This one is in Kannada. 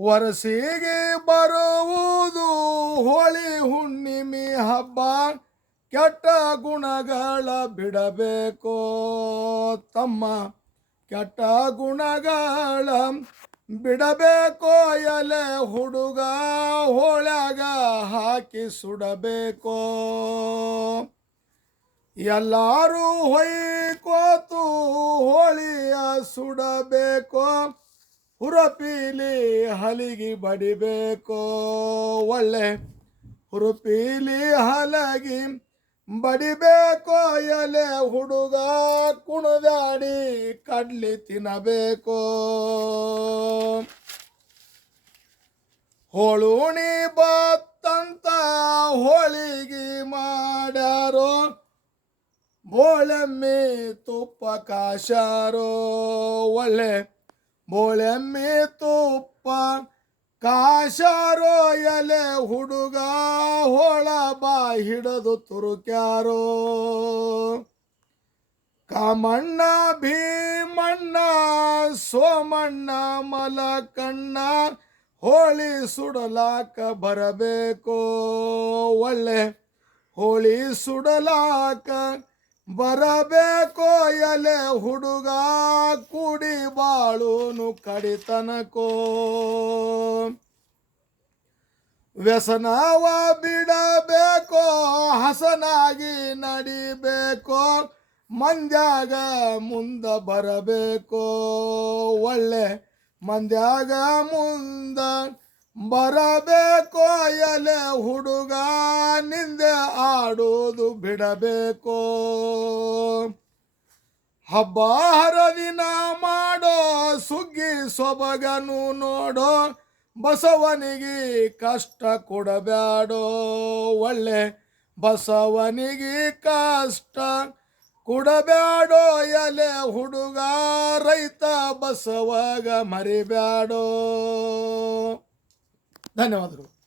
ವರಸಿಗೆ ಬರುವುದು ಹೋಳಿ ಹುಣ್ಣಿಮೆ ಹಬ್ಬ. ಕೆಟ್ಟ ಗುಣಗಳ ಬಿಡಬೇಕು ತಮ್ಮ. ಕೆಟ್ಟ ಗುಣಗಳ ಬಿಡಬೇಕು ಎಲೆ ಹುಡುಗ ಹೋಳ್ಯಾಗ ಹಾಕಿ ಸುಡಬೇಕು. ಎಲ್ಲರೂ ಹೊಯ್ಕೋತು ಹೋಳಿಯ ಸುಡಬೇಕೋ. ಹುರಪೀಲಿ ಹಲಿಗಿ ಬಡಿಬೇಕೋ. ಒಳ್ಳೆ ಹುರುಪೀಲಿ ಹಲಗಿ ಬಡಿಬೇಕೋ. ಎಲೆ ಹುಡುಗ ಕುಣದಾಡಿ ಕಡ್ಲಿ ತಿನ್ನಬೇಕೋ. ಹೋಳುಣಿ ಬತ್ತಂತ ಹೋಳಿಗೆ ಮಾಡ್ಯಾರೋ. ಬೋಳಮ್ಮಿ ತುಪ್ಪ ಕಾಶಾರೋ. ಒಳ್ಳೆ ಬೋಳೆಮ್ಮೆ ತುಪ್ಪ ಕಾಶಾರೋ ಎಲೆ ಹುಡುಗ, ಹೊಳ ಬಾ ಹಿಡದು ತುರುಕ್ಯಾರೋ. ಕಾಮಣ್ಣ, ಭೀಮಣ್ಣ, ಸೋಮಣ್ಣ, ಮಲಕಣ್ಣ, ಹೋಳಿ ಸುಡಲಾಕ ಬರಬೇಕು. ಒಳ್ಳೆ ಹೋಳಿ ಸುಡಲಾಕ ಬರಬೇಕೋ ಎಲೆ ಹುಡುಗ ಕುಡಿ ಬಾಳುನು ಕಡಿತನಕೋ. ವ್ಯಸನವ ಬಿಡಬೇಕೋ, ಹಸನಾಗಿ ನಡಿಬೇಕೋ, ಮಂದ್ಯಾಗ ಮುಂದ ಬರಬೇಕೋ. ಒಳ್ಳೆ ಮಂದ್ಯಾಗ ಮುಂದ ಬರಬೇಕೋ ಎಲೆ ಹುಡುಗ ಆಡೋದು ಬಿಡಬೇಕು. ಹಬ್ಬ ಹರದಿನ ಮಾಡೋ ಸುಗ್ಗಿ ಸೊಬಗನು ನೋಡೋ, ಬಸವನಿಗೆ ಕಷ್ಟ ಕೊಡಬ್ಯಾಡೋ. ಒಳ್ಳೆ ಬಸವನಿಗೆ ಕಷ್ಟ ಕೊಡಬ್ಯಾಡೋ, ಎಲೆ ಹುಡುಗ, ರೈತ ಬಸವಾಗ ಮರಿಬ್ಯಾಡೋ. ಧನ್ಯವಾದಗಳು.